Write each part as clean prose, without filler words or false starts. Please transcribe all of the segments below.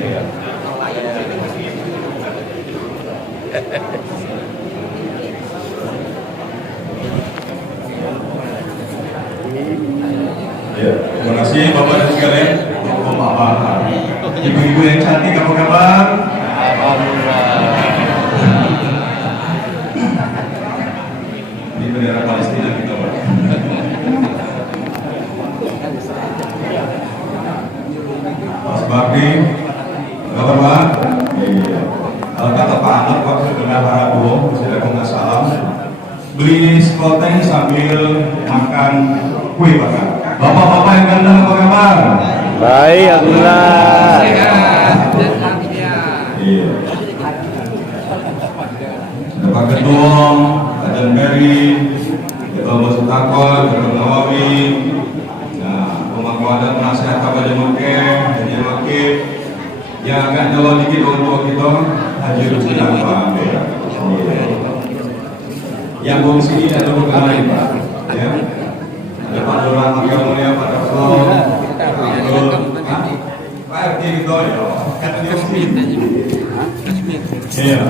Ya, terima kasih Bapak dan sekalian untuk pemaparan. Ibu-ibu yang cantik, apa kabar? Ini bendera Palestina kita, Pak. Mas Bakri, apa kabar, Pak? Iya. Kalau kata Pak Ahmad waktu dengar Harabulo, saya nggak salah. Beli sekoteng sambil makan kue bakar. Bapak-bapak yang ganteng, apa kabar? Baik, alhamdulillah. Iya. Pak Ketua, Kajian Beri, Ketua Masjid Takwa, Ketua Nawawi, nah, pemangku adat penasihat Kabupaten Mekah, Haji Wakil, yang akan jauh dikit untuk kita, Haji Rusdian Pak. Yang belum sini dan belum kemarin Pak. Ya. Ada Pak Lurah Makia Mulia, Pak Dr. Pak RT gitu ya. Kata dia sini. Iya.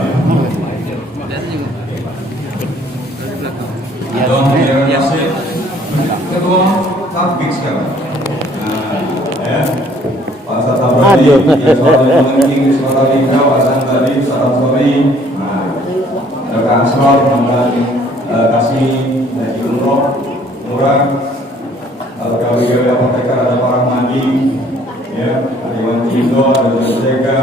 Kedua, tabik sekarang. Ya, Pak Sata Brodi, suara mengenting, suara hijau, asan tadi, suara sore. Ada Kang Asror, kasih haji umroh, murah. Kalau gawe-gawe apoteker ada Pak Mandi, ya, ada Iwan Cindo, ada Jega,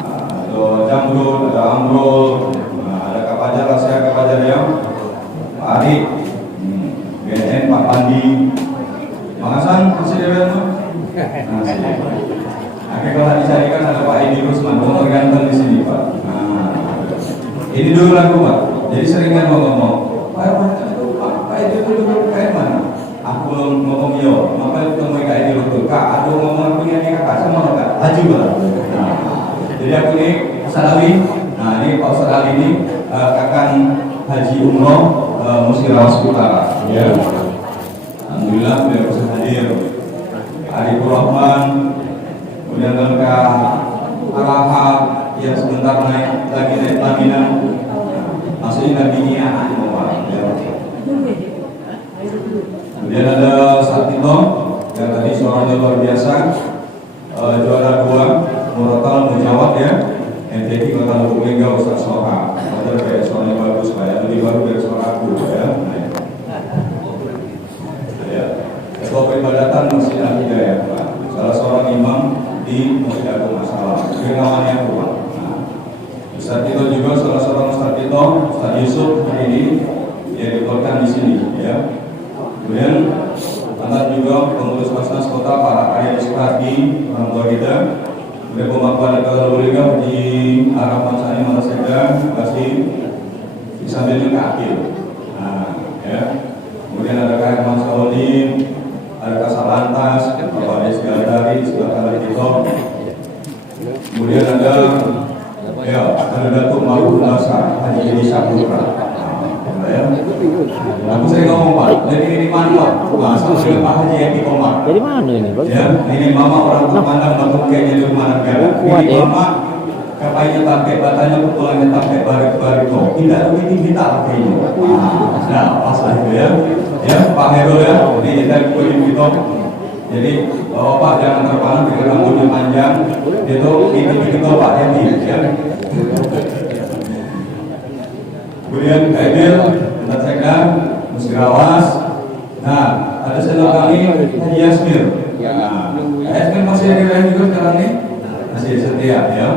ada Jamrul, ada Amrul. Kapajar Rahasia Kapajar yang Pak Ari, BNN Pak Pandi, Pak Hasan, masih DPR tuh? Masih. Oke, kalau dicarikan ada Pak Edi Rusman, tergantung di sini Pak. Nah, ini dulu lagu Pak. Jadi sering kan ngomong, Pak Herman itu Pak Edi itu dulu Pak Herman. Aku ngomong yo, maka ketemu Kak Edi itu Kak, aduh ngomong punya nih Kak, sama Kak, laju Pak. Jadi aku ini Salawi. Nah ini Pak Ustadz Ali ini akan haji umroh Musirawas Utara. Ya. Alhamdulillah beliau bisa hadir. Arifur Rahman, kemudian ke Araha yang sebentar naik pelaminan. Maksudnya nabinya anak Pak. Kemudian ada Sartito yang tadi suaranya luar biasa, juara 2 Murotal menjawab ya. NTT Kota Lubuk Linggau Ustaz Soha, ada kayak suaranya bagus Pak, ya, lebih baru dari suara aku ya. Ya. Ketua Peribadatan Masjid Al-Hidayah Pak, salah seorang imam di Masjid Agung Masalah, namanya aku Pak. Nah, Ustaz Tito juga salah seorang Ustaz Tito, Ustaz Yusuf hari ini dia dilaporkan di sini ya. Kemudian mantan juga pengurus Basnas Kota Pak Arya Sukardi, orang tua kita. Kemudian pemaparan kalau Liga di arah Mansani Malaseda masih disambil ke akhir. Nah, ya. Kemudian ada Herman Saudi, ada Kasalantas, Bapak Desi Aldari, sebelah kanan kita. Kemudian ada Datuk Malu Nasa Haji Edi Saputra. Ya. Aku sering ngomong Pak, dari ini mana Pak? Sama dengan Pak Haji Edi Komar. Dari mana ini? Ya, ini mama orang terpandang batu kayaknya di mana negara. Ini mama kapainya tampek batanya pulangnya tampek barik-barik kok. Tidak begini kita kayaknya. Nah, pas itu ya. Ya, Pak Heru ya. Ini dari kulit kita. Jadi Pak jangan terpandang dengan rambutnya panjang. Itu ini kita Pak Edi ya. Kemudian Kaidil, Ustaz Sekda, Musirawas. Nah, ada satu kali Haji Yasmir. Nah, Yasmir masih ada yang juga sekarang nih? Masih setia ya.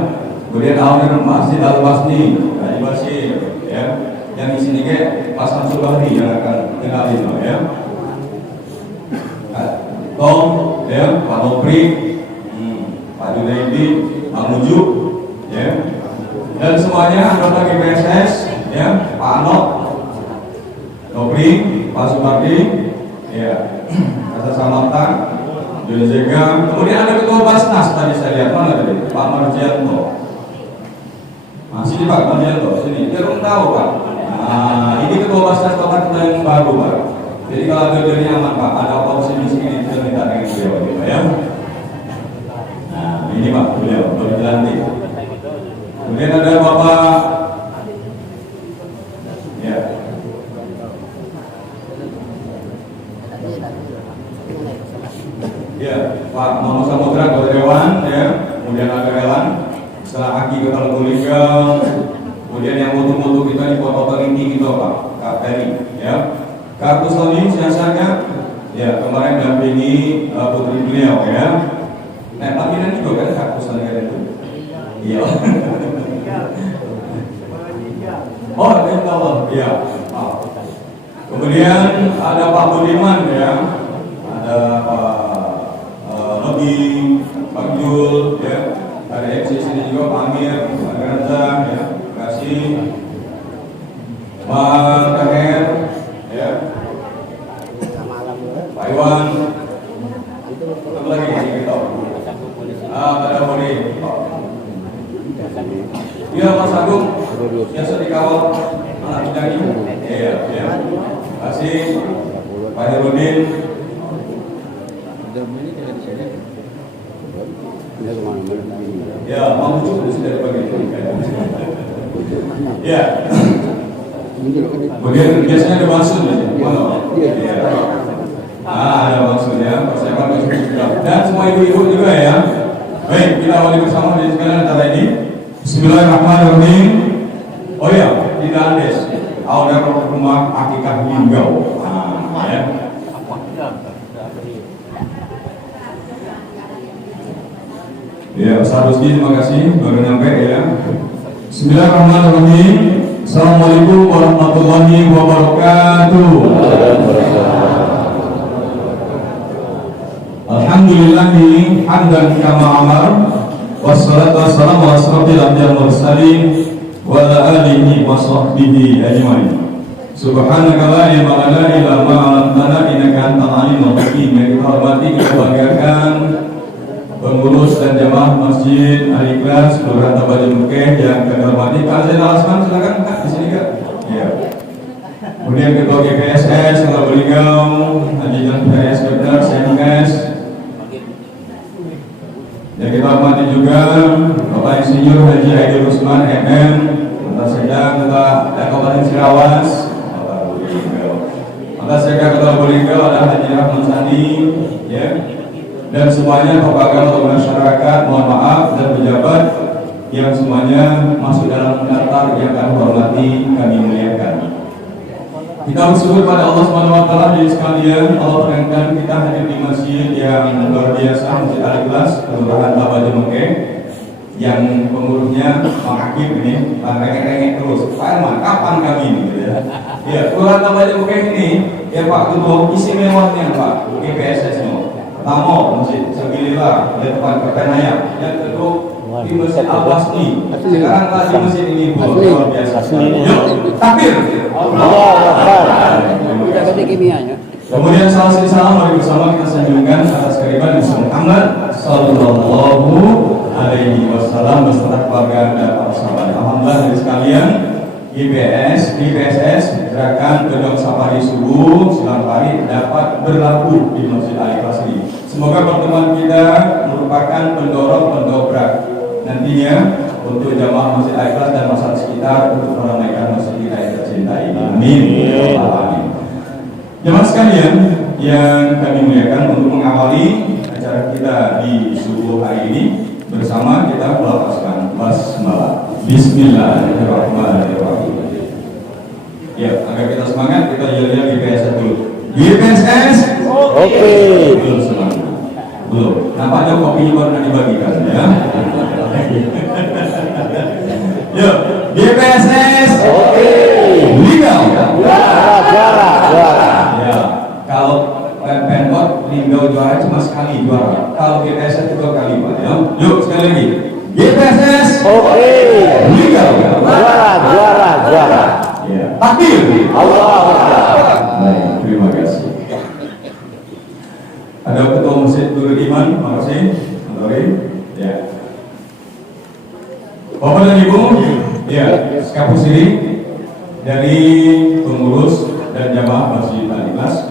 Kemudian Awal Masjid Al-Basni, Haji Basir ya. Yang di sini kayak Pak Samsul Bahri yang akan kenalin ya. Tom ya, Pak Nopri, Pak Junaidi, Pak Mujuk ya. Dan semuanya anggota GPSS ya, Pak Anok, Nopri, Pak Sumardi, ya, Kasa Samantang, Jozega. Kemudian ada Ketua Basnas tadi saya lihat mana tadi, Pak Marjianto. Masih Pak Marjianto sini, dia belum tahu Pak. Nah, ini Ketua Basnas Kota kita yang baru Pak. Jadi kalau ada dari aman Pak, ada apa di sini kita minta dengan beliau gitu ya. Nah, ini ini Pak, beliau dilantik. Kemudian ada Bapak ya. Ya, Pak Muhammad Samudra Ketua Dewan ya. Kemudian ada Elan, setelah Aki Ketua Linggal. Kemudian yang mutu-mutu kita di foto tinggi gitu Pak, Kak Ferry ya. Kak Kusoni siasatnya ya kemarin dampingi putri beliau ya. Nah, panggilan juga kan Kak Kusoni kan itu. Iya. Oh, Allah, iya. Kemudian ada Pak Budiman ya, ada Pak Nobi, Pak Jul ya, ada FC sini juga Pak Amir, Pak Gaza ya, terima kasih. Pak Kaher ya, Pak Iwan, satu lagi kita. Ada Bodi. Iya Mas Agung, biasa dikawal anak penyanyi. Iya, ya. Terima kasih Pak Herudin. Ya, mau cukup sudah dibagi. Ya. Kemudian biasanya ada maksud ya. Iya. Ada maksudnya. Persiapan maksud dan semua ibu-ibu juga ya. Baik, kita awali bersama di sekalian acara ini. Bismillahirrahmanirrahim. Oh ya, tidak andes. Ada rumah akikah Linggau. Ya. Ya, Ustaz Rusdi, terima kasih baru nyampe ya. Bismillahirrahmanirrahim. Assalamualaikum warahmatullahi wabarakatuh. Alhamdulillahi hamdan kama amar. Wassalatu wassalamu ala asrofil anbiya'i wal mursalin wa ala alihi wa sahbihi ajmain. Subhanaka la ilma lana illa ma 'allamtana innaka antal alimul hakim. Yang kita hormati, kita banggakan pengurus dan jamaah Masjid Al-Ikhlas Kelurahan Tabajan Mekeh yang kami hormati. Pak Zainal Asman, silakan Kak di sini Kak. Iya. Kemudian Ketua GPSS Kota Beringau, Haji Jan PRS Benar, Senkes. Yang kita hormati juga Bapak Insinyur Haji Aidil Usman MM, Kota Sedang, Kota Kabupaten Cirawas, Kota Beringau. Kota Sedang, Kota Beringau ada Haji Rahman Sani, ya. Dan semuanya Bapak atau masyarakat, mohon maaf dan pejabat yang semuanya masuk dalam daftar yang kami hormati, kami muliakan. Kita bersyukur pada Allah SWT jadi sekalian Allah perkenankan kita hadir di masjid yang luar biasa, Masjid Al-Ikhlas Kelurahan Tabajan Mekeh, yang pengurusnya Pak Hakim ini rengek-rengek terus. Pak Elman, kapan kami ini? Gitu ya. Ya, Kelurahan Tabajan Mekeh ini ya Pak Ketua, istimewanya Pak GPSS-nya. Pertama, Masjid Sabilillah, di depan Kepenaya. Yang kedua, di Masjid Al-Wasni. Sekarang telah di masjid ini luar biasa. Yuk, takbir. Kemudian salam mari bersama kita sanjungkan atas keriban Nabi Muhammad sallallahu alaihi wasallam beserta keluarga dan para sahabat. Alhamdulillah dari sekalian, GPSS gerakan Gedung Safari Subuh siang hari dapat berlaku di Masjid Al-Ikhlas ini. Semoga pertemuan kita merupakan pendobrak nantinya untuk jamaah Masjid Al-Ikhlas dan masyarakat sekitar untuk meramaikan masjid kita yang tercinta ini. Amin. Amin. Jemaah sekalian yang kami muliakan, untuk mengawali acara kita di subuh hari ini bersama kita melafazkan basmalah. Bismillahirrahmanirrahim. Ya, agar kita semangat, kita yel-yel GPSS dulu. GPSS. Oke. Belum semangat. Belum. Nampaknya kopinya baru nanti dibagikan ya. Yuk, GPSS. Oke. Linggau. Juara. Ya, kalau Pemkot Linggau juara cuma sekali juara. Kalau GPSS 2 kali Pak ya. Yuk sekali lagi. GPSS. Oke. Linggau. Juara. Ya. Takbir. Allahu Akbar. Baik, terima kasih. Ada Ketua Masjid Nurul Iman, makasih. Ya. Bapak dan Ibu, ya, sekapus ini dari pengurus dan jamaah Masjid Al-Ikhlas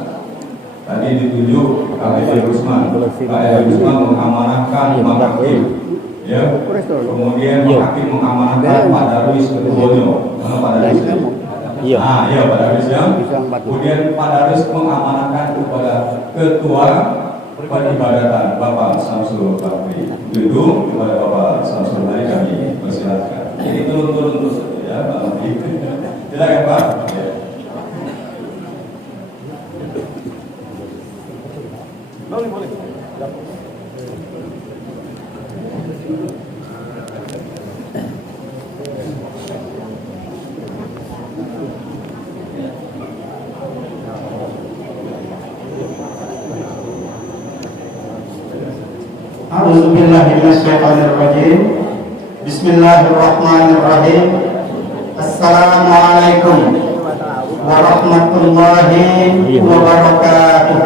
tadi ditunjuk Pak Aidil Usman. Pak Aidil Usman mengamanahkan Pak Hakim Ya. Kemudian hakim mengamanahkan Pak Darwis Ketuonyo. Pak Darwis. Iya. Iya Pak Darwis ya. Kemudian Pak Darwis mengamanahkan kepada Ketua Peribadatan Bapak Samsul Bakri. Duduk kepada Bapak Samsul Bakri kami persilakan. Ini turun-turun terus ya Pak Menteri. Silakan Pak. Ya. Boleh. A'udzubillahiminasyaitonirrajim. Bismillahirrahmanirrahim. Assalamualaikum warahmatullahi wabarakatuh.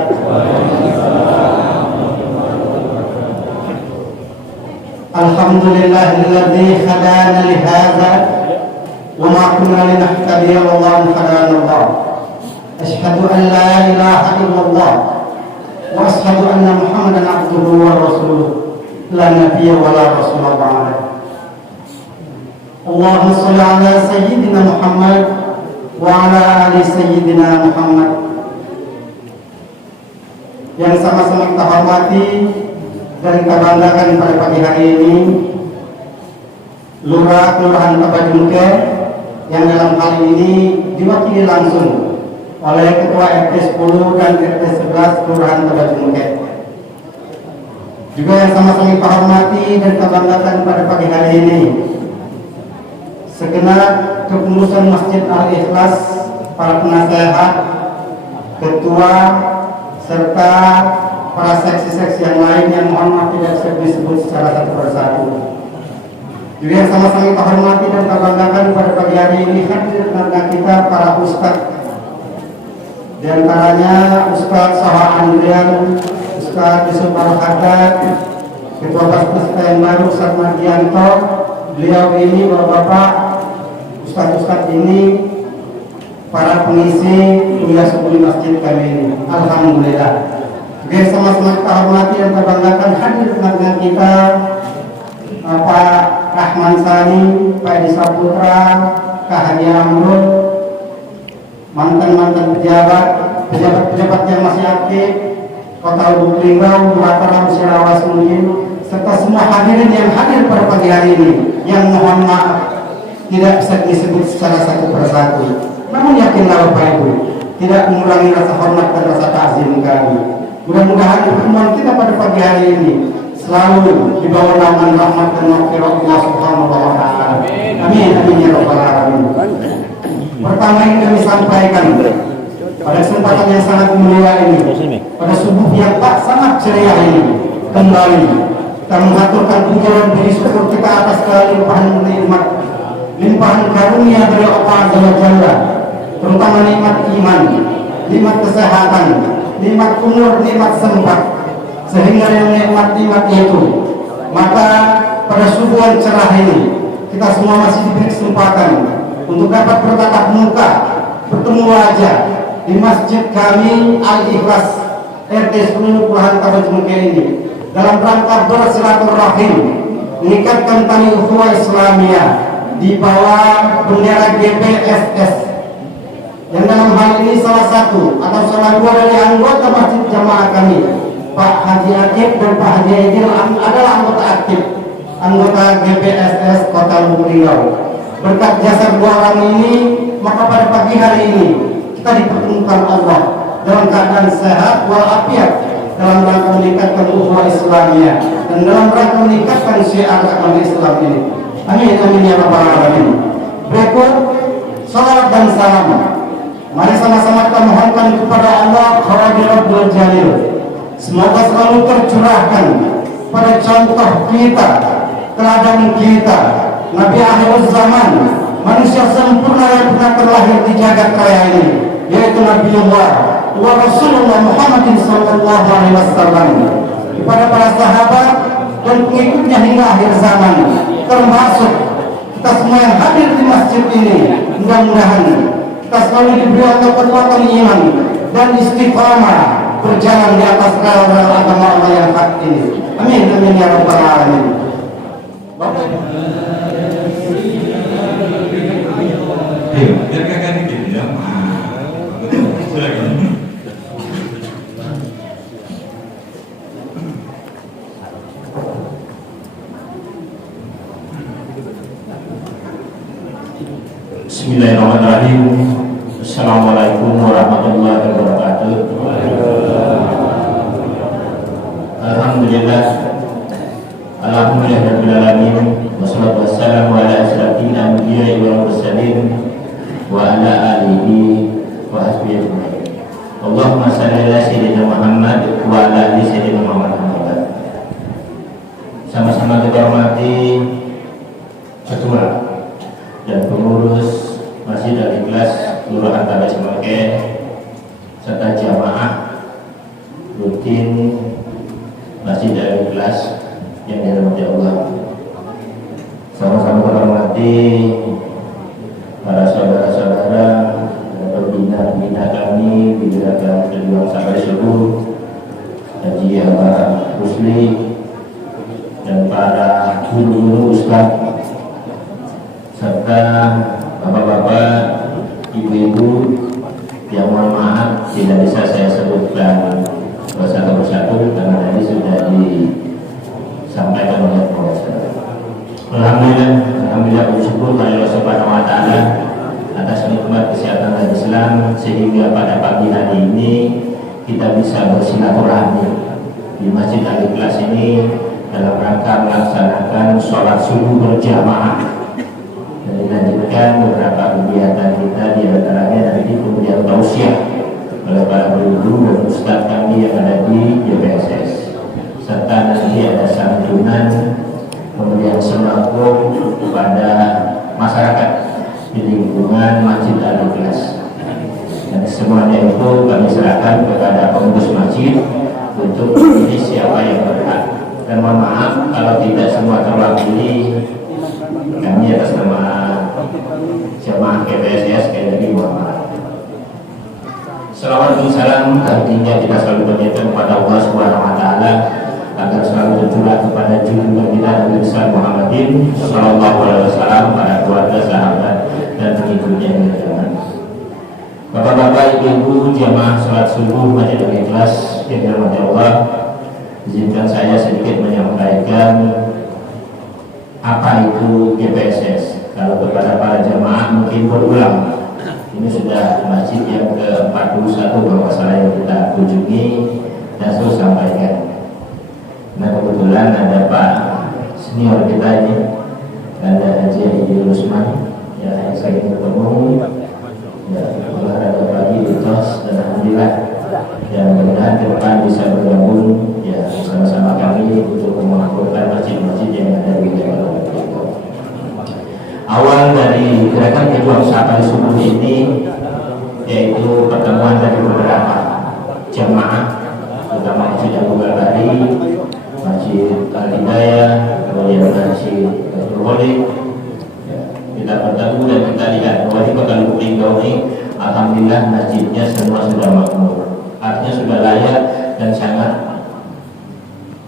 Alhamdulillahilladzi hadana li hadza wa ma kunna linahtadiya lawla an hadana Allah. Asyhadu an la ilaha illallah wa asyhadu anna Muhammadan abduhu wa rasuluh. La nabiyya wa la rasulullah ba'da. Allahumma shalli ala sayyidina Muhammad wa ala ali sayyidina Muhammad. Yang sama-sama kita hormati dan kita banggakan pada pagi hari ini, Lurah Kelurahan Tabajengke yang dalam hal ini diwakili langsung oleh Ketua RT 10 dan RT 11 Kelurahan Tabajengke. Juga yang sama-sama kita hormati dan kita banggakan pada pagi hari ini, segenap kepengurusan Masjid Al-Ikhlas, para penasehat, ketua, serta para seksi-seksi yang lain yang mohon maaf tidak bisa disebut secara satu persatu. Juga yang sama-sama kita hormati dan kita banggakan pada pagi hari ini hadir tengah kita para ustadz. Di antaranya Ustadz Saha Andrian, Ustadz Yusuf Al-Haddad, Ketua Basnas yang baru Ustadz Mardianto. Beliau ini bapak-bapak ustadz-ustadz ini para pengisi kuliah subuh masjid kami ini. Alhamdulillah. Juga sama-sama kita hormati dan kita banggakan hadir dengan kita Pak Rahman Sani, Pak Edi Saputra, Kak Haji Amrul, mantan-mantan pejabat yang masih aktif, Kota Lubuk Linggau, Mataram, Sirawas mungkin, serta semua hadirin yang hadir pada pagi hari ini, yang mohon maaf tidak bisa disebut secara satu persatu. Namun yakinlah Bapak Ibu, tidak mengurangi rasa hormat dan rasa takzim kami. Mudah-mudahan pertemuan kita pada pagi hari ini selalu di bawah naungan rahmat dan maghfirah Allah Subhanahu wa taala. Amin amin ya rabbal alamin. Pertama yang kami sampaikan pada kesempatan yang sangat mulia ini, pada subuh yang tak sangat ceria ini, kembali kita mengaturkan puja dan puji syukur kita atas kelimpahan nikmat, limpahan karunia dari Allah Azza wa Jalla, terutama nikmat iman, nikmat kesehatan, nikmat umur, nikmat sempat, sehingga yang nikmat-nikmat itu, maka pada subuh yang cerah ini kita semua masih diberi kesempatan untuk dapat bertatap muka, bertemu wajah di masjid kami Al-Ikhlas RT 10 Kelurahan Tabajengke ini dalam rangka bersilaturahim, meningkatkan tali ukhuwah Islamiyah di bawah bendera GPSS, yang dalam hal ini salah satu atau salah dua dari anggota masjid jamaah kami, Pak Haji Akib dan Pak Haji Ejil adalah anggota aktif, anggota GPSS Kota Lubuk Linggau. Berkat jasa dua orang ini, maka pada pagi hari ini kita dipertemukan Allah dalam keadaan sehat walafiat, dalam rangka meningkatkan ukhuwah Islamiyah dan dalam rangka meningkatkan syiar agama Islam ini. Amin amin ya rabbal alamin. Berikut salawat dan salam, mari sama-sama kita mohonkan kepada Allah Rabbul Jalil, semoga selalu tercurahkan pada contoh kita, teladan kita, Nabi akhir zaman, manusia sempurna yang pernah terlahir di jagat raya ini, yaitu Nabiullah wa Rasulullah Muhammadin sallallahu alaihi wasallam, kepada para sahabat dan pengikutnya hingga akhir zaman, termasuk kita semua yang hadir di masjid ini. Mudah-mudahan kita selalu diberi kekuatan iman dan istiqamah berjalan di atas rel-rel agama Allah yang hak ini. Amin amin ya rabbal alamin. biar kakak dikit ya. Silakan. Bismillahirrahmanirrahim. Assalamualaikum warahmatullahi wabarakatuh. Alhamdulillah. Alhamdulillahirabbil alamin. Wassalatu wassalamu ala asyrafil anbiya'i wal mursalin wa ala alihi wa hasbihi ajma'in. Allahumma shalli ala sayyidina Muhammad wa ala ali sayyidina Muhammad. Sama-sama kita hormati ketua dan pengurus Masjid Al-Ikhlas Kelurahan Tabas Semangke serta jamaah rutin Masjid Al-Ikhlas yang dirahmati Allah. Sama-sama kita hormati para saudara-saudara pembina kami di Gerakan Pejuang Sampai Subuh, Haji Abah Rusli, dan para guru-guru ustaz serta bapak-bapak, ibu-ibu yang mohon maaf tidak bisa saya sebutkan satu persatu karena tadi sudah disampaikan oleh Profesor. Alhamdulillah bersyukur kepada Allah Subhanahu wa taala atas nikmat kesehatan dan Islam sehingga pada pagi hari ini kita bisa bersilaturahmi di Masjid Al-Ikhlas ini dalam rangka melaksanakan sholat subuh berjamaah. Dan dilanjutkan beberapa kegiatan kita, di antaranya nanti kemudian tausiah oleh para guru dan ustaz kami yang ada di JPSS, serta nanti ada santunan kemudian sembako kepada masyarakat di lingkungan Masjid Al-Ikhlas. Dan semuanya itu kami serahkan kepada pengurus masjid untuk memilih siapa yang berhak. Dan mohon maaf kalau tidak semua terwakili, kami atas nama jemaah KPSS sekali lagi mohon maaf. Assalamualaikum warahmatullahi wabarakatuh. Artinya kita selalu berdoa kepada Allah Subhanahu wa taala agar selalu tercurah kepada junjungan kita Nabi besar Muhammadin sallallahu alaihi wasallam, para keluarga, sahabat dan pengikutnya hingga zaman. Bapak-bapak, ibu-ibu, jamaah salat subuh Masjid Al-Ikhlas yang dirahmati Allah, izinkan saya sedikit menyampaikan apa itu GPSS. Kalau kepada para jamaah mungkin berulang, ini sudah masjid yang ke-41 kalau salah yang kita kunjungi dan saya sampaikan. Nah kebetulan ada Pak senior kita ini, ada Haji Idil Usman ya, yang saya ingin bertemu ya, olahraga pagi di TOS, dan alhamdulillah ya, mudah-mudahan ke depan bisa bergabung ya bersama-sama kami untuk memakmurkan masjid-masjid yang ada di Jawa. Awal dari gerakan Pejuang Sampai Subuh ini yaitu pertemuan dari beberapa jamaah, terutama Masjid Abu Bakari, Masjid Al-Hidayah, kemudian Masjid Al-Holik. Kita bertemu dan kita lihat bahwa di Kota Lubuk Linggau ini alhamdulillah masjidnya semua sudah makmur, artinya sudah layak dan sangat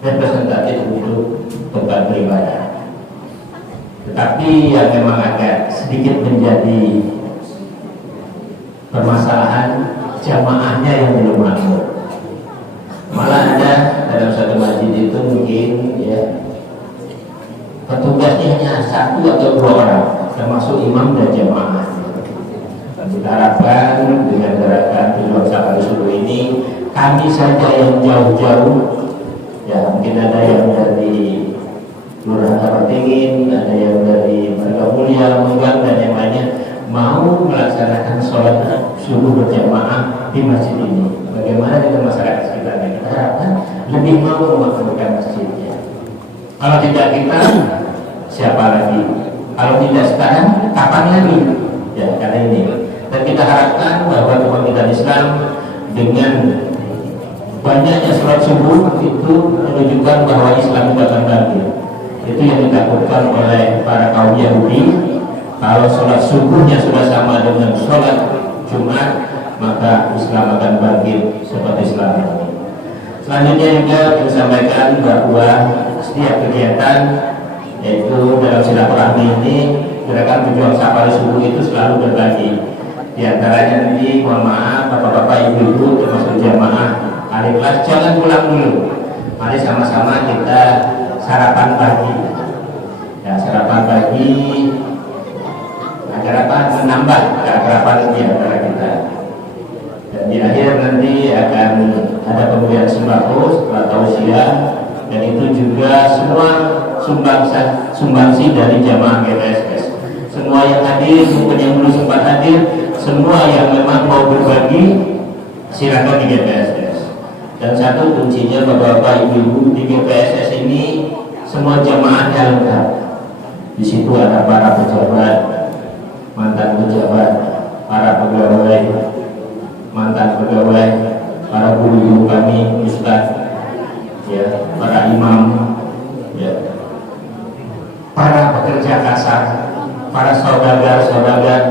representatif untuk tempat beribadah. Tetapi yang memang agak sedikit menjadi permasalahan, jamaahnya yang belum makmur. Malah ada dalam satu masjid itu mungkin ya petugasnya hanya 1 atau 2 orang, termasuk imam dan jamaah. Kita harapkan dengan gerakan Pejuang Sampai Subuh ini, kami saja yang jauh-jauh ya, mungkin ada yang dari Kelurahan Tapantingin, ada yang dari Marga Mulia, Menggang, dan yang lainnya mau melaksanakan sholat subuh berjamaah di masjid ini. Bagaimana dengan masyarakat sekitarnya? Kita harapkan lebih mau memakmurkan masjidnya. Kalau tidak kita, siapa lagi? Kalau tidak sekarang, kapan lagi? Ya, karena ini. Dan kita harapkan bahwa kebangkitan Islam dengan banyaknya sholat subuh itu menunjukkan bahwa Islam itu akan bangkit. Itu yang ditakutkan oleh para kaum Yahudi. Kalau sholat subuhnya sudah sama dengan sholat Jumat, maka Islam akan bangkit seperti Islam ini. Selanjutnya juga kita sampaikan bahwa setiap kegiatan yaitu dalam silaturahmi ini gerakan pejuang safari subuh itu selalu berbagi. Di antaranya nanti mohon maaf bapak-bapak ibu-ibu termasuk jamaah adik kelas jangan pulang dulu, mari sama-sama kita sarapan pagi ya, sarapan pagi agar apa menambah keakraban di antara kita. Dan di akhir nanti akan ada pemberian sembako setelah tausiah, dan itu juga semua sumbangsi dari jamaah GPSS. Semua yang hadir, mungkin yang belum sempat hadir, semua yang memang mau berbagi silakan di GPSS. Dan satu kuncinya bapak-bapak ibu-ibu di GPSS ini semua jamaahnya lengkap. Di situ ada para pejabat, mantan pejabat, para pegawai, mantan pegawai, para guru-guru kami, ustaz, ya, para imam, ya, para pekerja kasar, para saudagar-saudagar,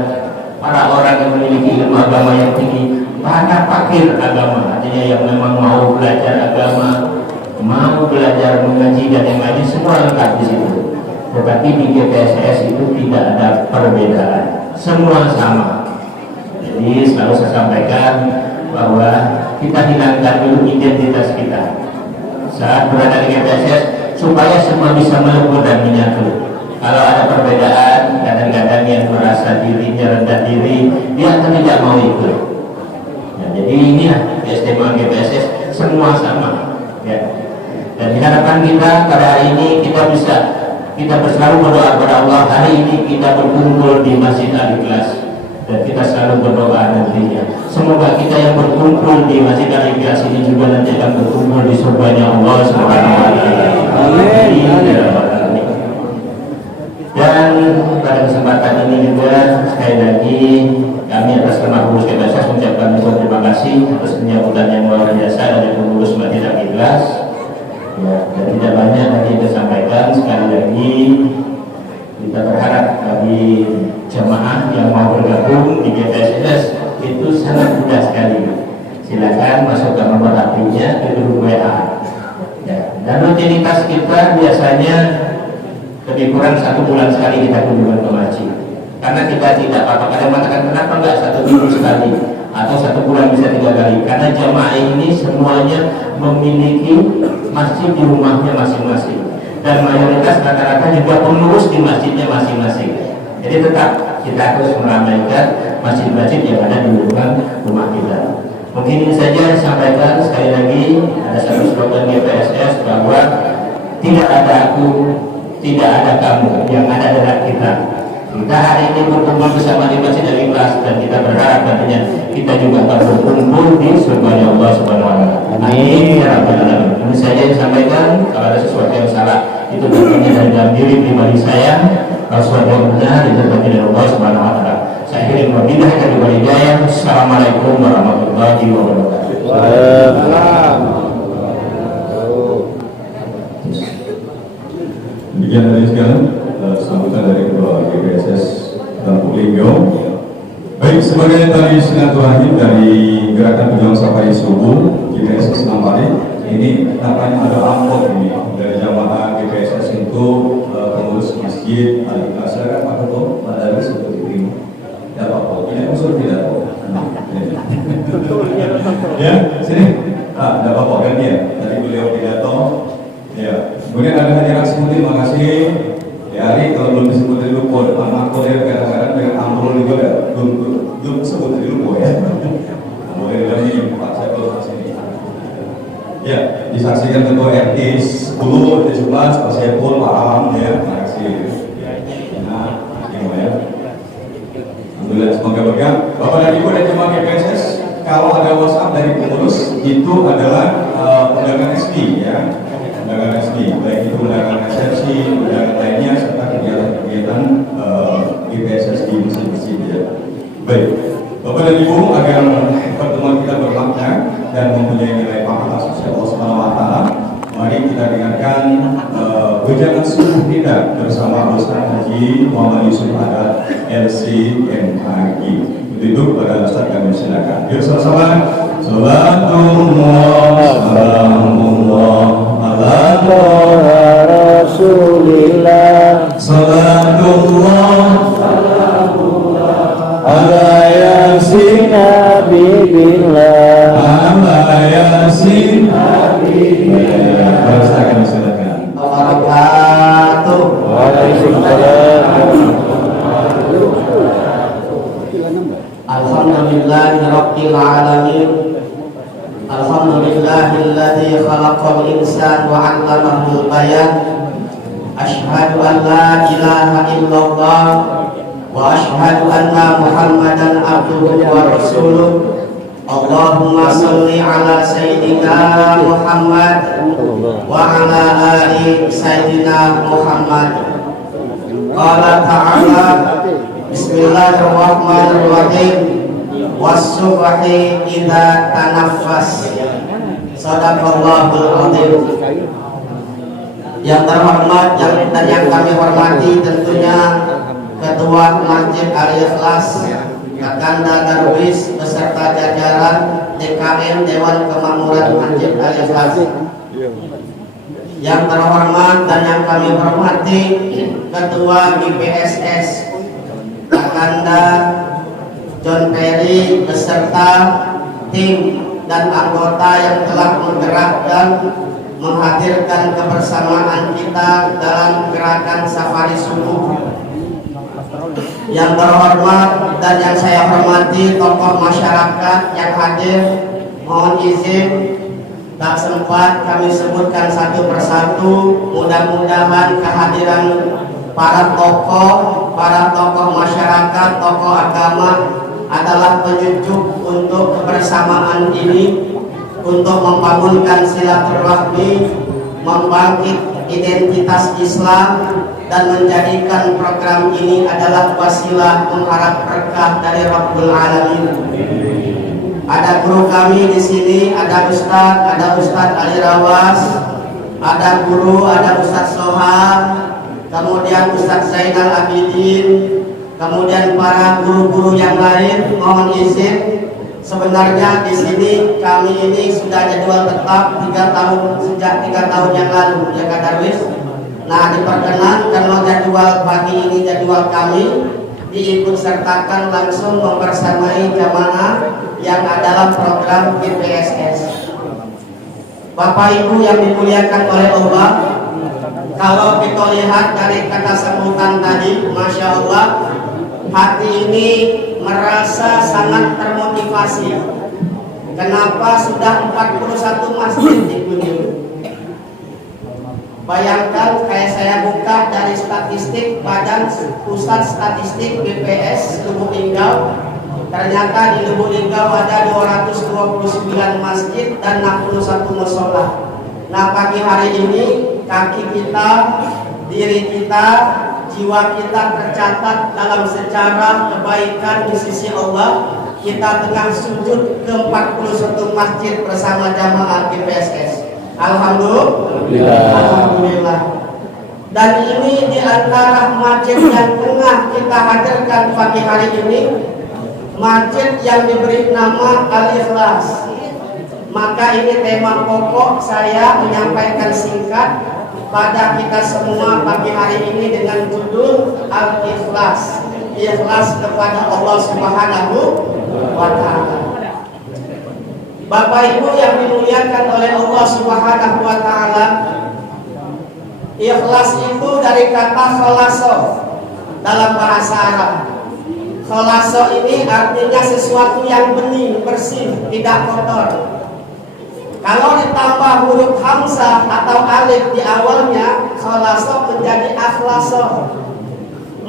para orang yang memiliki ilmu agama yang tinggi, para fakir agama, artinya yang memang mau belajar agama, mau belajar mengaji dan yang lain, semua lengkap di situ. Tetapi di GPSS itu tidak ada perbedaan, semua sama. Jadi selalu saya sampaikan bahwa kita hilangkan dulu identitas kita saat berada di GPSS supaya semua bisa melebur dan menyatu. Kalau ada perbedaan, kadang-kadang yang merasa dirinya rendah diri, dia akan tidak mau ikut. Ya, jadi inilah istimewa GPSS, semua sama. Ya. Dan diharapkan kita pada hari ini kita berselalu berdoa kepada Allah. Hari ini kita berkumpul di Masjid Al-Ikhlas dan kita selalu berdoa nantinya. Semoga kita yang berkumpul di Masjid Al-Ikhlas ini juga nanti akan berkumpul di surganya Allah Subhanahu wa taala. Amin. Dan pada kesempatan ini juga sekali lagi kami atas nama pengurus GPSS mengucapkan terima kasih atas penyambutan yang luar biasa dari pengurus Masjid Al-Ikhlas. Ya, dan tidak banyak lagi kita sampaikan. Sekali lagi kita berharap bagi jemaah yang mau bergabung di GPSS itu sangat mudah sekali. Silakan masuk ke nomor HP-nya ke grup WA. Ya, dan rutinitas kita biasanya lebih kurang 1 bulan sekali kita kunjungan ke masjid. Karena kita tidak apa-apa, kadang mengatakan kenapa enggak 1 minggu sekali atau 1 bulan bisa 3 kali. Karena jemaah ini semuanya memiliki masjid di rumahnya masing-masing, dan mayoritas rata-rata juga pengurus di masjidnya masing-masing. Jadi tetap kita harus meramaikan masjid-masjid yang ada di lingkungan rumah kita. Mungkin ini saja disampaikan. Sekali lagi ada satu slogan GPSS bahwa tidak ada aku, tidak ada kamu, yang ada adalah kita. Kita hari ini berkumpul bersama di Masjid Al-Ikhlas dan kita berharap nantinya kita juga akan berkumpul di surganya Allah Subhanahu wa taala. Amin ya rabbal alamin. Ini saja disampaikan. Kalau ada sesuatu yang salah itu tentunya dari dalam diri pribadi saya. Kalau sesuatu yang benar itu dari Allah Subhanahu wa taala. Saya akhiri wabillahi taufiq wal hidayah. Assalamualaikum warahmatullahi wabarakatuh. Waalaikumsalam. Demikian dari sekarang sambutan dari Ketua GPSS Lampung Linggau. Baik, sebagai tadi silaturahim dari gerakan pejuang safari subuh GPSS Nampari, ini nampaknya ada amplop ini dari jamaah GPSS itu pengurus masjid Al-Ikhlas. Pak Ketua, Pak Daris untuk diterima. Ya Pak Ketua, ini unsur tidak? Ya, sini. Ada Pak Ketua kan dia. Tadi beliau pidato. Ya, kemudian ada hadiran semuanya, terima kasih. Ya, hari kalau belum disebut dari lupa, anak kuliah kadang-kadang dengan amplop juga belum disebut dari lupa ya. Boleh dari Pak Saiful sini. Ya, disaksikan Ketua RT 10, 17, Pak Saiful, Pak Alam ya, terima kasih. Nah, ini ya. Alhamdulillah, semoga berkah. Bapak dan Ibu dan jemaah GPSS, kalau ada WhatsApp dari pengurus itu adalah undangan SB ya. Undangan SB, baik itu undangan resepsi, undangan lainnya, serta kegiatan-kegiatan GPSS di masjid-masjid ya. Baik, Bapak dan Ibu, agar pertemuan kita bermakna dan mempunyai nilai pahala sosial Allah Subhanahu wa taala, mari kita dengarkan wejangan subuh kita bersama Ustaz Haji Muhammad Yusuf Adat LCMHG. Duduk pada Ustaz, kami silakan. Yuk sama-sama. Salatullah, salamullah ala Rasulillah Salatullah ala yasin habibillah ala yasin habibillah. Silakan. Wabarakatuh. Waalaikumsalam. Alhamdulillahirabbil alamin. Alhamdulillahilladzi khalaqal insana wa 'allamahul bayan. Asyhadu an la ilaha illallah wa asyhadu anna Muhammadan abduhu wa rasuluh. Allahumma shalli ala sayyidina Muhammad wa ala ali sayyidina Muhammad. Qala ta'ala Bismillahirrahmanirrahim was-subhi idza tanaffas. Shadaqallahul azim. Yang terhormat dan yang kami hormati tentunya Ketua Masjid Al-Ikhlas Kakanda Darwis beserta jajaran DKM Dewan Kemakmuran Masjid Al-Ikhlas. Yang terhormat dan yang kami hormati Ketua BPSS Kakanda John Perry beserta tim dan anggota yang telah menggerakkan menghadirkan kebersamaan kita dalam gerakan safari subuh. Yang terhormat dan yang saya hormati tokoh masyarakat yang hadir, mohon izin tak sempat kami sebutkan satu persatu. Mudah-mudahan kehadiran para tokoh masyarakat, tokoh agama adalah penyejuk untuk kebersamaan ini, untuk membangunkan silaturahmi, membangkit identitas Islam, dan menjadikan program ini adalah wasilah mengharap berkah dari Rabbul Alamin. Ada guru kami di sini, ada Ustadz Ali Rawas, ada guru, ada Ustadz Sohar, kemudian Ustadz Zainal Abidin, kemudian para guru-guru yang lain. Mohon izin, sebenarnya di sini kami ini sudah jadwal tetap 3 tahun, sejak 3 tahun yang lalu, ya Kak Darwis. Nah, diperkenan kalau jadwal pagi ini jadwal kami diikut sertakan langsung membersamai jamaah yang adalah program BPSS. Bapak Ibu yang dimuliakan oleh Allah, kalau kita lihat dari kata sebutan tadi, Masya Allah, hati ini merasa sangat termotivasi. Kenapa sudah 41 masjid dikunjungi? Bayangkan kayak saya buka dari statistik Badan Pusat Statistik BPS Lubuk Linggau, ternyata di Lubuk Linggau ada 229 masjid dan 61 mushola. Nah, pagi hari ini kaki kita, diri kita, jiwa kita tercatat dalam sejarah kebaikan di sisi Allah. Kita tengah sujud ke 41 masjid bersama jamaah BPSS. Alhamdulillah. Dan ini di antara masjid yang tengah kita hadirkan pagi hari ini, masjid yang diberi nama Al-Ikhlas. Maka ini tema pokok saya menyampaikan singkat pada kita semua pagi hari ini dengan judul Al-Ikhlas. Ikhlas kepada Allah Subhanahu wa Ta'ala. Bapak Ibu yang dimuliakan oleh Allah Subhanahu wa Ta'ala, ikhlas itu dari kata khalaso dalam bahasa Arab. Khalaso ini artinya sesuatu yang bening, bersih, tidak kotor. Kalau ditambah huruf hamzah atau alif di awalnya, khalaso menjadi akhlaso,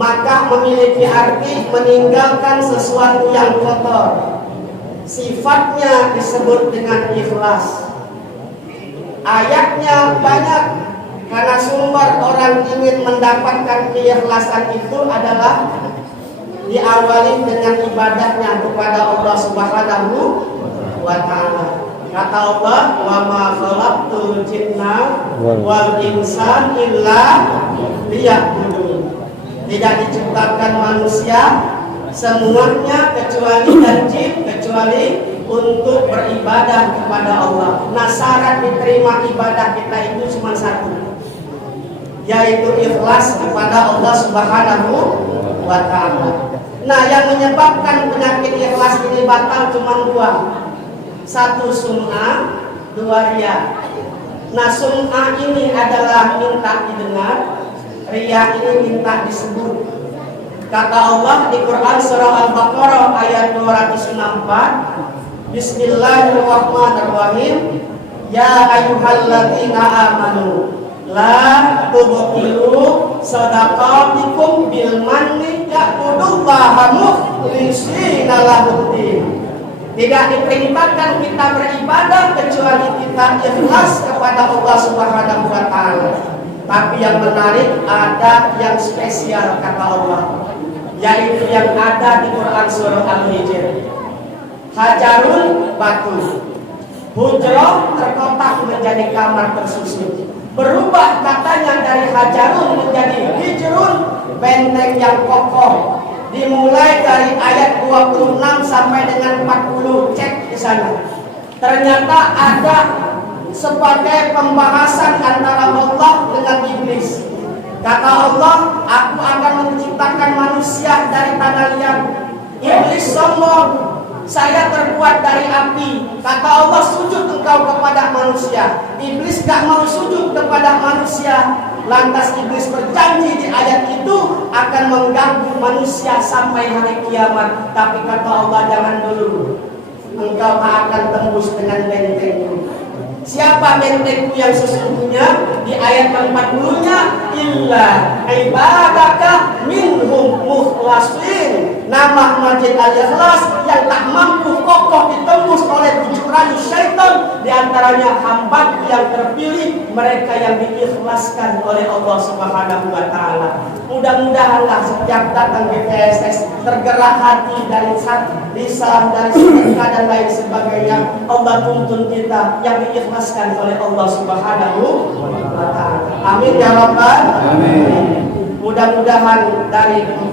maka memiliki arti meninggalkan sesuatu yang kotor. Sifatnya disebut dengan ikhlas. Ayatnya banyak, karena sumber orang ingin mendapatkan keikhlasan itu adalah diawali dengan ibadahnya kepada Allah Subhanahu wa Ta'ala. Kata Allah, wa ma khalaqtul jinna wal insa illa liya'budun. Tidak diciptakan manusia semuanya kecuali dan jin kecuali untuk beribadah kepada Allah. Nah, syarat diterima ibadah kita itu cuma satu, yaitu ikhlas kepada Allah Subhanahu wa ta'ala. Nah, yang menyebabkan penyakit ikhlas ini batal cuma dua. Satu sum'ah, dua riya. Nah, sum'ah ini adalah minta didengar, riya ini minta disebut. Kata Allah di Quran surah Al-Baqarah ayat 264, Bismillahirrahmanirrahim, Ya ayyuhalladzina amanu la tubtilu shadaqatikum bil manni ya'budullaha mukhlisina lahuddin. Tidak diperintahkan kita beribadah kecuali kita ikhlas kepada Allah Subhanahu wa ta'ala. Tapi yang menarik, ada yang spesial kata Allah, yaitu yang ada di Quran surah Al-Hijr. Hajarun batu, hujrah terkotak menjadi kamar tersusun. Berubah katanya dari hajarun menjadi hijrun, benteng yang kokoh. Dimulai dari ayat 26 sampai dengan 40, cek di sana. Ternyata ada sebagai pembahasan antara Allah dengan iblis. Kata Allah, aku akan menciptakan manusia dari tanah liat. Iblis sombong, saya terbuat dari api. Kata Allah, sujud engkau kepada manusia. Iblis gak mau sujud kepada manusia. Lantas iblis berjanji di ayat itu akan mengganggu manusia sampai hari kiamat. Tapi kata Allah, jangan dulu, engkau tak akan tembus dengan bentengku. Siapa bentengku yang sesungguhnya? Di ayat 40-nya, illa ibadaka minhum mukhlasin. Nama Majid Al-Ikhlas yang tak mampu kokoh ditembus oleh 7 rayu syaitan. Di antaranya hamba yang terpilih, mereka yang diikhlaskan oleh Allah Subhanahu wa ta'ala. Mudah-mudahanlah setiap datang di PSS tergerak hati dari lisan, dari sedekah dan lain sebagainya. Allah tuntun kita yang diikhlaskan oleh Allah Subhanahu wa ta'ala. Amin ya rabbal alamin. Mudah-mudahan dari 41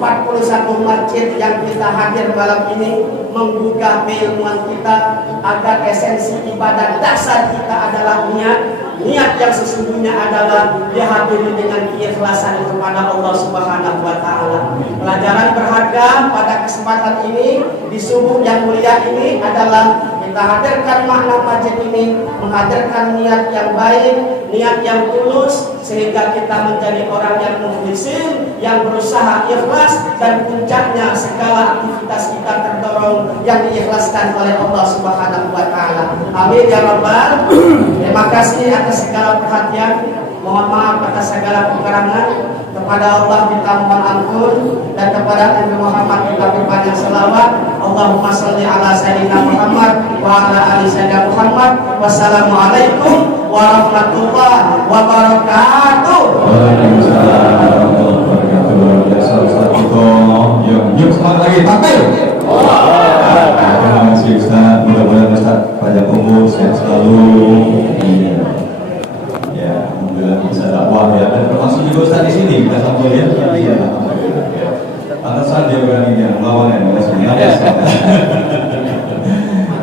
masjid yang kita hadir malam ini menggugah keilmuan kita agar esensi ibadah dasar kita adalah niat yang sesungguhnya adalah dihadiri dengan keikhlasan kepada Allah Subhanahu wa ta'ala. Pelajaran berharga pada kesempatan ini di subuh yang mulia ini adalah kita hadirkan makna masjid ini, menghadirkan niat yang baik, niat yang tulus, sehingga kita menjadi orang yang mukhlisin, yang berusaha ikhlas, dan puncaknya segala aktivitas kita terdorong yang diikhlaskan oleh Allah Subhanahu wa ta'ala. Amin ya rabbal. Terima kasih atas segala perhatian. Mohon maaf atas segala kekurangan. Kepada Allah kita mohon ampun, dan kepada Nabi Muhammad kita berbanyak selawat. Allahumma sholli ala sayyidina Muhammad wa ala ali sayyidina Muhammad. Wassalamualaikum warahmatullahi wabarakatuh. Waalaikumsalam warahmatullahi wabarakatuh. Yuk semangat lagi, takbir. Terima kasih Ustaz, mudah-mudahan Ustaz panjang umur, sehat selalu. Ya, alhamdulillah bisa dakwah ya, dan termasuk juga Ustaz di sini kita sambung ya. Pantesan dia berani yang melawan yang sebenarnya.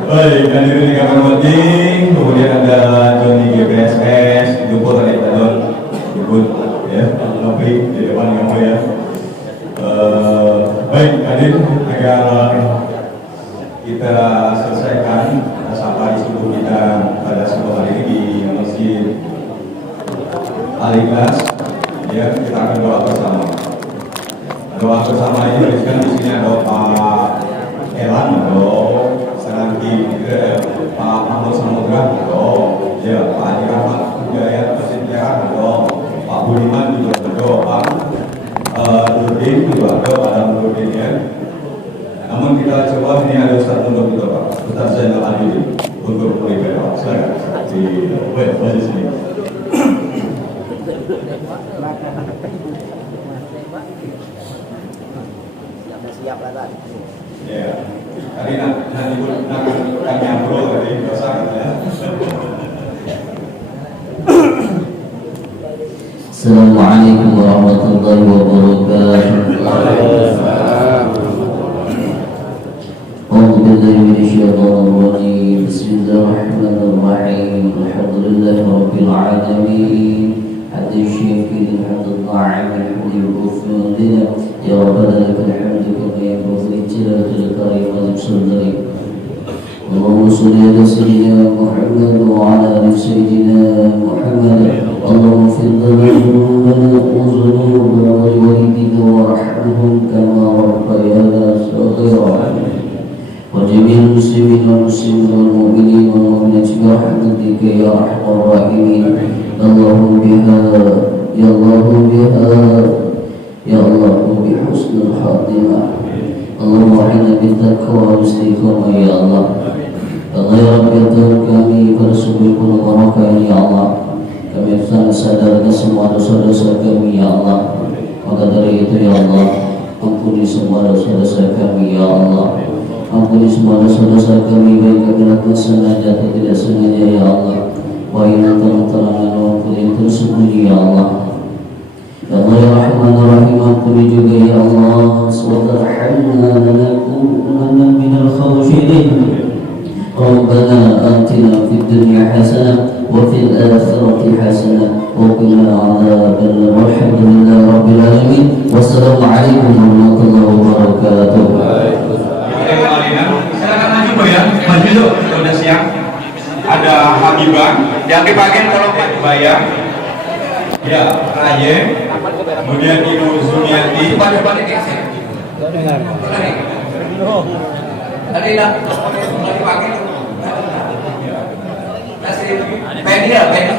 Baik, hadirin yang kami hormati, kemudian ada Joni GPSS, Jumpo tadi kita Don, ikut ya, lebih di depan kamu ya. Baik, hadirin agar kita selesaikan safari subuh kita pada subuh hari ini di Masjid Al-Ikhlas, ya, kita akan doa bersama. Doa bersama ini berikan di sini ada Pak Elan, Senangki, Pak Mahmud Samudra, ya, Pak Haji Rahmat Hidayat Persitiaan, Pak Budiman juga Pak Nurdin juga ada Nurdin ya. Namun kita coba ini ada Ustaz untuk kita Pak Ustaz Zainal Abidin untuk beribadah. Silakan di posisi ini. Siap lah tadi. Ya, tadi nanti kami ambil tadi dosa ya. Assalamualaikum warahmatullahi wabarakatuh. A'udzu billahi minasyaitonir rajim. وفق لنا يا ربنا لك الحمد كما ينبغي لجلالك الكريم وجل اللهم صل على سيدنا محمد وعلى ال سيدنا محمد اللهم اغفر لنا ذنوبنا وذنوبنا ولوالدينا وارحمهم كما ربيانا صغيرا وجميع المسلمين والمسلمين والمؤمنين والمؤمنات برحمتك يا ارحم الراحمين اللهم بها يا الله بها يا الله بحسن الخاتمه اللهم اعنا بالتقوى والاستقامه يا الله Allah ya Rabbi kami bersujud penuh barokah ya Allah. Kami sangat sadar akan semua dosa-dosa kami ya Allah. Maka dari itu ya Allah, ampuni semua dosa-dosa kami ya Allah. Ampuni semua dosa-dosa kami baik kami lakukan sengaja atau tidak sengaja ya Allah. Wa inna terang-terangan maupun yang tersembunyi ya Allah. Ya Allah ya Rahman Rahim, ampuni juga ya Allah. Subhanallah lanakunanna minal khawfirin. ربنا آتنا في الدنيا حسنة وفي الآخرة حسنة وقنا عذاب النار والحمد لله رب العالمين والسلام عليكم ورحمة الله وبركاته. Silakan maju ya, maju yuk, sudah siap. Ada Habibah, yang dipakai tolong Habibah ya. Ya, Raye, kemudian Ibu Zuniati. Balik ya. Tadi lah, dipakai. Penny ya, Penny.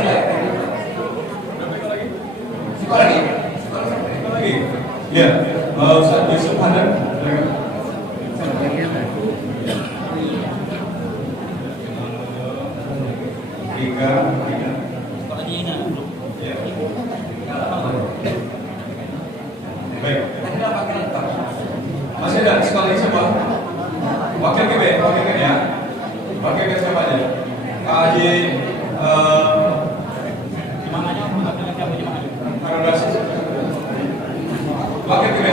Sekolah lagi. Ya, Ustaz Yusuf ada. Tiga. Baik. Masih ada sekolah siapa? Wakil KB ya. Wakil KB siapa aja? KJ Wakil KB